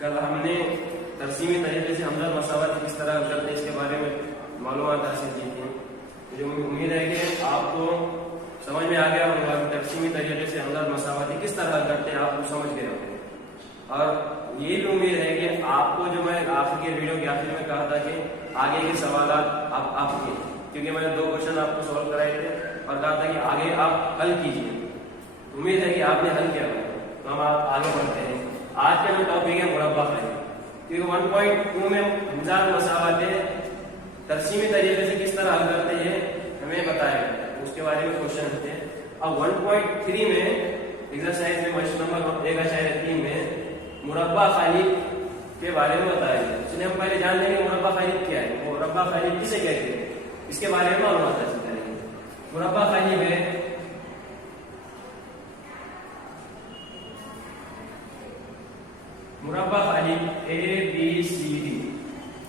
کل ہم نے ترسیمی طریقے سے حمزہ مساوات کس طرح کرتے ہیں اس کے بارے میں معلومات حاصل کی تھی. مجھے امید ہے کہ آپ کو سمجھ میں آ گیا ہوگا کہ ترسیمی طریقے سے حمزہ مساوات کس طرح کرتے ہیں آپ کو سمجھ گئے ہوتے ہیں. اور یہ بھی امید ہے کہ آپ کو جو میں آخر کے ویڈیو کے آخر میں کہا تھا کہ آگے کے سوالات آپ کے، کیونکہ میں نے 2 کوشچن آپ کو سالو کرائے تھے اور کہا تھا کہ آگے آپ حل کیجیے. امید ہے کہ آپ نے حل کیا ہوگا. تو ہم آگے بڑھتے ہیں. آج کا جو ٹاپک ہے مربع خالی، کیونکہ 1.2 میں حمزہ مساوات ترسیمی طریقے سے کس طرح حل کرتے ہیں ہمیں بتایا گیا، اس کے بارے میں کوشچن ہوتے ہیں. اب 1.3 میں ایکسرسائز میں کوشچن نمبر 1.3 میں مربع خالی کے بارے میں بتایا گیا. اس لیے ہم پہلے جان لیں گے مربع خالی کیا ہے، مربع خالی کسے کہتے ہیں، اس کے بارے میں معلومات حاصل کریں گے. مربع خالی میں مربع خالی ABCD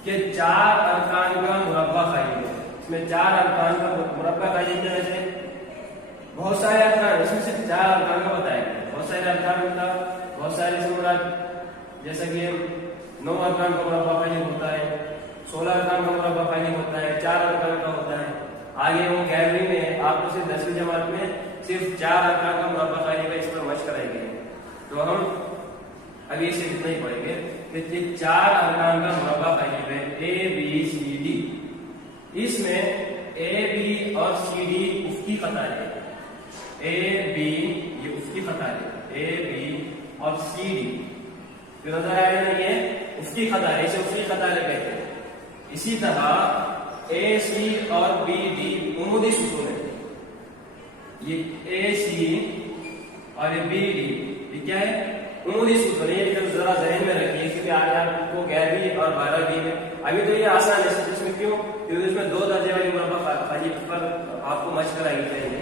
کے 4 ارکان کا مربع خالی ہے. اس میں 4 ارکان کا مربع خالی ہے. ویسے بہت سارے ارکان، اس میں صرف 4 ارکان کا بتایا گیا. بہت سارے ارکان کا بہت سارے سے مراد جیسا کہ 9 ارکان کا مربع خالی ہوتا ہے، 16 ارکان کا مربع خالی ہوتا ہے، 4 ارکان کا ہوتا ہے. آگے وہ 11ویں میں آپ کو صرف 10ویں جماعت میں صرف 4 ارکان کا مربع خالی کا اس پر مشق کرائے گئے. تو ہم ابھی اسے اتنا ہی پڑھیں گے کہ 4 ارکان کا مربع خالی ہے ABCD. اس میں AB اور CD افقی قطاریں ہیں. AB یہ افقی قطاریں، AB اور CD جو نظر آ رہے ہیں یہ افقی قطاریں، اسے افقی قطاریں کہتے ہیں. اسی طرح AC اور BD عمودی ستون ہے. یہ AC اور BD یہ کیا ہے، عمودی ستون ہے. یہ ذرا ذہن میں رکھیے کیونکہ آج آپ کو 11ویں اور 12ویں میں ابھی تو یہ آسان ہے. اس میں کیوں؟ کیونکہ اس میں 2 درجے والی مربع خالی پر آپ کو مشق کرانی چاہیے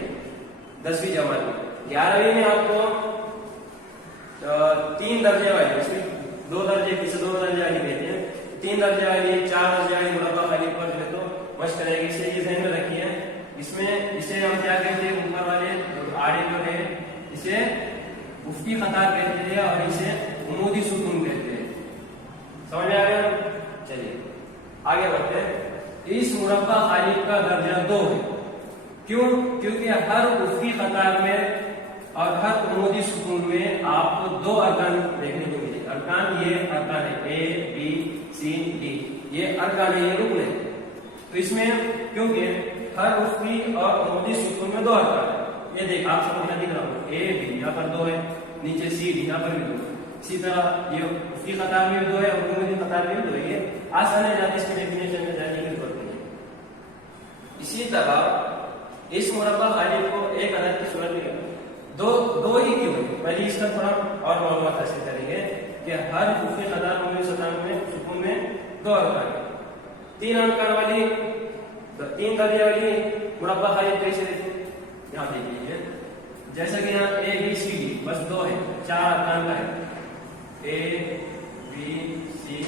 10ویں جماعت میں. 11ویں میں آپ کو 3 درجے والی، اس میں 2 درجے کسی 2 درجے والی کہتے ہیں، 3 درجے والی 4 درجے والی مربع خالی پر جو ہے تو مشق کرے گی. اسے یہ ذہن میں رکھیے. اس میں اسے ہم کیا کہتے ہیں، اوپر والے آڑے جو ہے اسے افقی قطار کہتے ہیں اور اسے عمودی ستون کہتے ہیں. سمجھ میں آ گیا؟ چلیے آگے بڑھتے ہیں. اس مربع خالی کا درجہ 2 ہے. کیوں؟ کیونکہ ہر افقی قطار میں اور ہر عمودی ستون میں آپ کو 2 ارکان دیکھنے کو ملے. ارکان یہ ارکان ہے ABCD، یہ ارکان ہے، یہ رکن ہے. تو اس میں کیونکہ ہر افقی اور عمودی ستون میں 2 ارکان ہے. یہ دیکھ آپ سب کو دکھ رہا ہوں، AB یہاں پر 2 ہے، نیچے CD یہاں پر بھی 2 ہے. اسی طرح یہ افقی قطار میں 2 ہے اور عمودی قطار میں 2 ہے. یہ آسان ہے، زیادہ اس کی ڈیفینیشن میں جانے کی ضرورت نہیں. اسی طرح اس مربع خالی کو ایک عدد کی صورت میں دو ہی کیوں ہے. پہلے اس کا تھوڑا اور معلومات حاصل کریں گے کہ ہر افقی قطار عمودی ستون میں 2 ارکان ہے. 3 ارکان والی 3 درجے والی مربع خالی کیسے دیکھیں، یہاں دیکھ لیجیے. جیسا کہ یہاں ABCD بس 2 ہے، 4 ارکان کا ہے. ABCD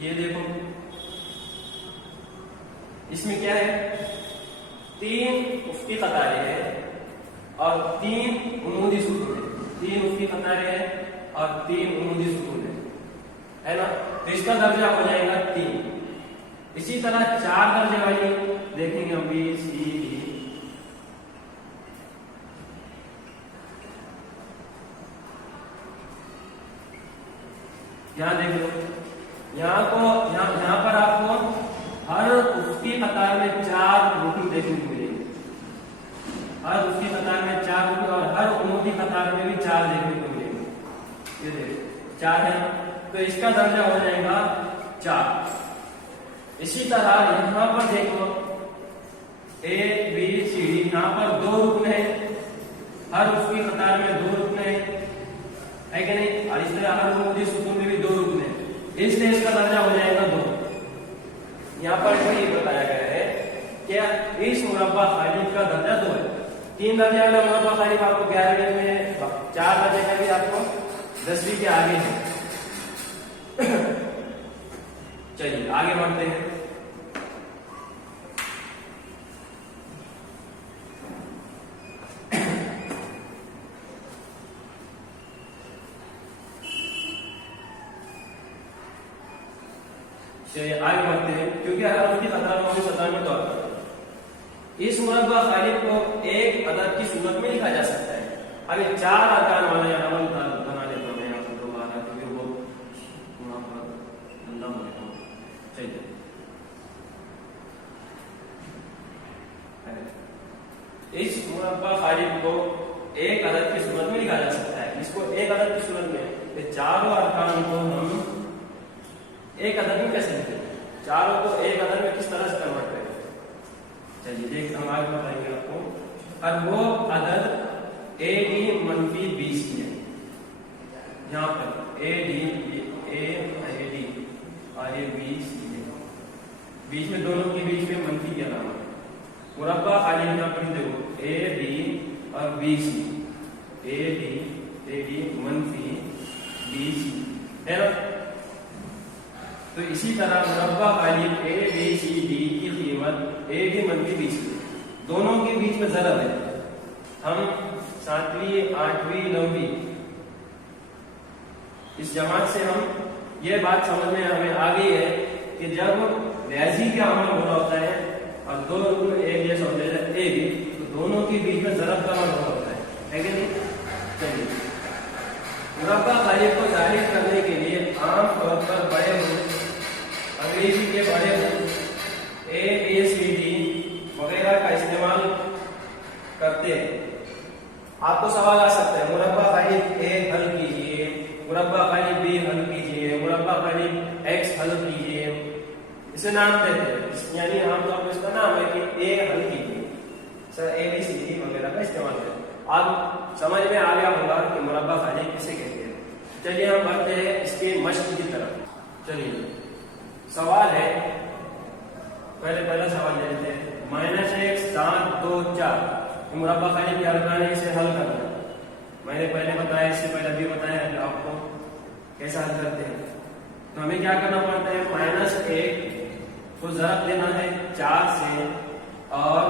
یہ دیکھو اس میں کیا ہے، 3 افقی قطاریں ہیں اور 3 عمودی ستون ہیں. 3 افقی قطاریں ہیں اور 3 عمودی ستون ہیں، ہے نا. تو اس کا درجہ ہو جائے گا 3. اسی طرح 4 درجے والی دیکھیں گے ہم BCD. یہاں دیکھ لو، یہاں پر آپ کو ہر افقی قطار میں 4 رکن دیکھنے کو ملیں گے. ہر افقی قطار میں 4 رکن اور ہر عمودی قطار میں بھی 4 دیکھنے کو ملیں گے. یہ دیکھو 4 ہے، تو اس کا درجہ ہو جائے گا 4. اسی طرح یہاں پر دیکھو ABCD، یہاں پر 2 رکن ہیں، ہر افقی قطار میں 2 رکن ہیں، ہے کہ نہیں. اور اس طرح ہر عمودی ستون میں بھی 2 رکن ہیں، اس لیے اس کا درجہ ہو جائے گا 2. یہاں پر یہ بتایا گیا ہے کہ اس مربع خالی کا درجہ 2 ہے. 3 درجے والا مربع خالی آپ کو 11ویں میں، 4 درجے کا بھی آپ کو 10ویں کے آگے ہے. چلیے آگے بڑھتے ہیں. से आगे बढ़ते हैं, क्योंकि हर अदद की कतार में 97 तो आता है। इस मुरब्बा खालिब को एक अदद की सूरत में लिखा जा सकता है। अब ये 4 अरकान वाला यहाँ बना लेता हूँ मैं यहाँ पर दोबारा, क्योंकि वो वहाँ पर लंबा हो लेता हूँ। चलिए, इस मुरब्बा खालिब को एक अदद की सूरत में लिखा जा सकता है। इसको एक अदद की सूरत में, ये चारों अरकान को हम एक अदद में कैसे लिखें, चारों को एक अदद में किस तरह से कन्वर्ट करें, चलिए देखते हम आगे बताएंगे आपको। और वो अदद AD मनफी 20 है। यहाँ पर AD और ये 20 है, बीच में दोनों के बीच में मनफी की अलामत। मुरब्बा खालिब यहाँ पर देखो AD और BC, AD मनफी 20 है ना। तो इसी तरह मुरब्बा खालिब ABCD की कीमत AD मनफी 20, दोनों के बीच में ज़रब है। हम 7वीं 8वीं 9वीं इस जमात से हम ये बात समझ में हमें आ गई है कि जब रियाजी का अमल हो रहा होता है और दो रुकन एक जैसा होते हैं ए भी, तो दोनों के बीच में ज़रब का अमल होता है कि नहीं। चलिए, मुरब्बा खालिब को जाहिर करने के लिए आम तौर पर बड़े अंग्रेजी के बड़े ABCD वगैरह का इस्तेमाल करते हैं। आपको सवाल आ सकता है, मुरब्बा खालिब A हल कीजिए, मुरब्बा खालिब B हल कीजिए, मुरब्बा खालिब X हल कीजिए, इसे नाम देते हैं, यानी आमतौर पर इसका नाम है कि A हल कीजिए, सर ABCD वगैरह का इस्तेमाल करते हैं। आप समझ में आ गया होगा कि मुरब्बा खालिब किसे कहते हैं। चलिए हम बढ़ते हैं इसके मश्क की तरफ। चलिए, सवाल है, पहला सवाल ले लेते हैं। -1 7 2 4 मुरब्बा खालिब के अरकान है, इसे हल करना। मैंने पहले बताया, इससे पहले भी बताया कि आपको कैसा हल करते हैं। तो हमें क्या करना पड़ता है, -1 को ज़रब देना है 4 से और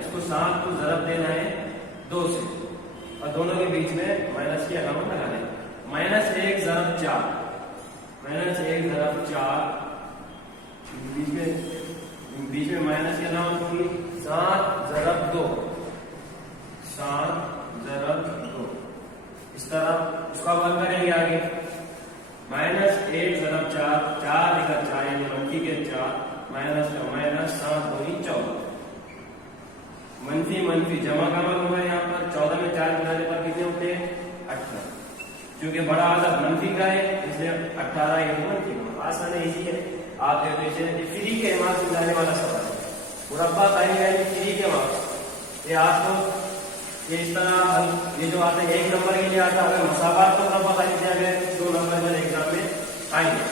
इसको 7 को ज़रब देना है 2 से, और दोनों के बीच में माइनस की अलामत लगा दें। -1 ज़रब 4, -1 ज़रब 4, बीच में माइनस की अलामत होगी। 7 ज़रब 2, 7 ज़रब 2, इस तरह इसको आप हल करेंगे आगे। -1 ज़रब 4, 4 लिखा 4 यानी मनफी के 4, माइनस का माइनस, 7 2 14, मनफी मनफी जमा का अमल होगा। यहाँ पर 14 में 4 मिलाने पर कितने होते हैं, 18। क्योंकि बड़ा आदत मनफी का है, इसलिए 18 ये मनफी का। आसान है, इजी है। आप देखते हैं फ्री के मार्क्स मिलाने वाला सवाल है, मुरब्बा खालिब यानी फ्री के मार्क्स। ये आपको ये इस तरह ये जो आता है 1 नंबर के लिए आता है, अगर मसाबात का मुरब्बा खालिब दिया गया 2 नंबर मेरे एग्जाम में आएंगे।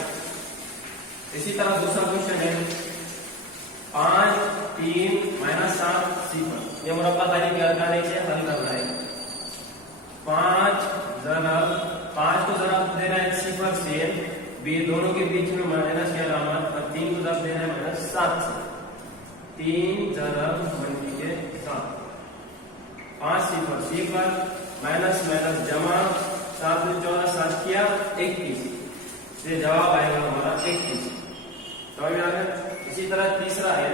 इसी तरह दूसरा क्वेश्चन है 5 3 -7 0, ये मुरब्बा खालिब के अरकान है, इसे हल करना है। 5 को ज़रब देना है 0 से, बी दोनों के बीच में माइनस की अलामत, और 3 को ज़रब देना है -7 से, 3 ज़रब मनफी के 7, 5 0 0, माइनस माइनस जमा, 7 में 14 7 किया 21, इसलिए जवाब आएगा हमारा 21। समझ में आ गया। इसी तरह तीसरा है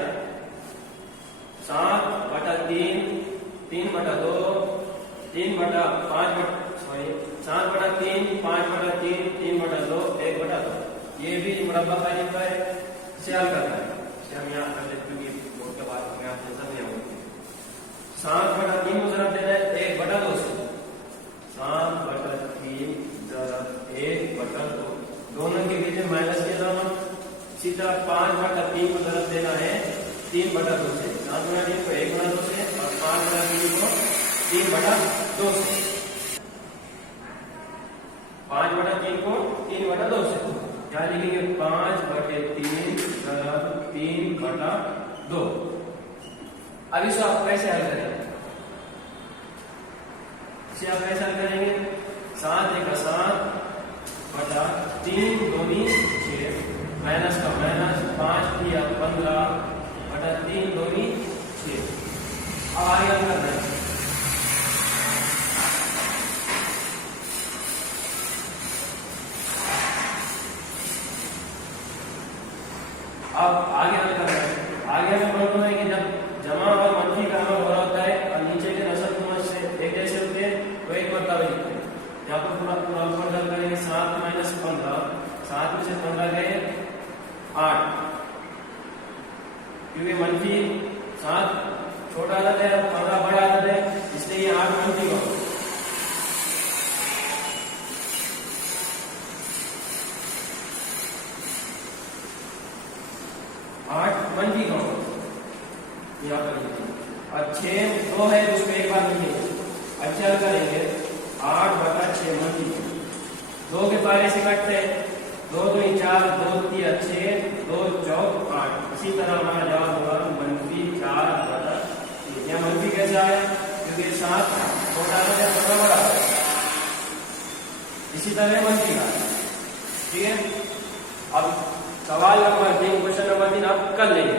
7/3, 3/2, 7/3, 5/3, 3/2, 1/2, ये भी मुरब्बा खालिब का है, इसे हल करना है। इसे हम यहाँ कर लेते हैं, बोर्ड के बाद में आप जैसा नहीं होंगे। 7/3 को ज़रब देना है 1/2 से, 7/3 ज़रब 1/2, दोनों के बीच में माइनस के अलामत। इसी तरह 5/3 को ज़रब देना है 3/2 से, 7/3 को 1/2 से, और 5/3 को 3/2 से, 5/3 को 3/2 से, क्या लिखेंगे 5/3 ज़रब 3/2। अब इसे आप कैसे हल करेंगे, इसे आप कैसे हल करेंगे, 7 1 7/3 2 6, माइनस का माइनस, 5 किया 15/3 2 6। अब आगे हल करना है। क्योंकि -7 छोटा अदद है और 15 बड़ा अदद है, इसलिए ये 8 मंफी का होगा। 8 मंफी का होगा यहाँ पर लिखिए। और 6 2 है उसको एक बार लिखिए, अच्छा करेंगे 8/6 मंफी 2 के पारे से कटते हैं, 2 2 4, 2 3 6, 2 4 8। इसी तरह हमारा जवाब होगा -4/3। यहाँ मंफी कैसे आया, क्योंकि 7 छोटा है 15 बड़ा है, इसी तरह मंफी का। ठीक है, अब सवाल नंबर 3, क्वेश्चन नंबर 3 आप कर लेंगे,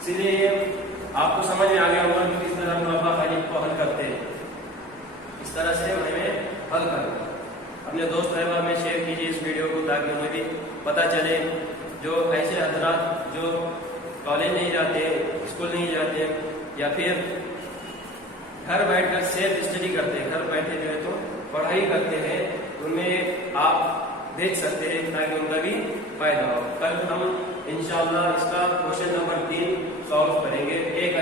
इसलिए आपको समझ में आ गया होगा कि किस तरह मुरब्बा खालिद को हल करते हैं। इस तरह से हमें हल करना, अपने दोस्त अहबाब में शेयर कीजिए इस वीडियो को, ताकि उन्हें भी पता चले, जो ऐसे हजरात जो कॉलेज नहीं जाते, स्कूल नहीं जाते, या फिर घर बैठकर सेल्फ स्टडी करते हैं, घर बैठे जो है तो पढ़ाई करते हैं, उनमें आप देख सकते हैं ताकि उनका भी फायदा हो। कल हम इंशाअल्लाह इसका क्वेश्चन नंबर 3 सॉल्व करेंगे। एक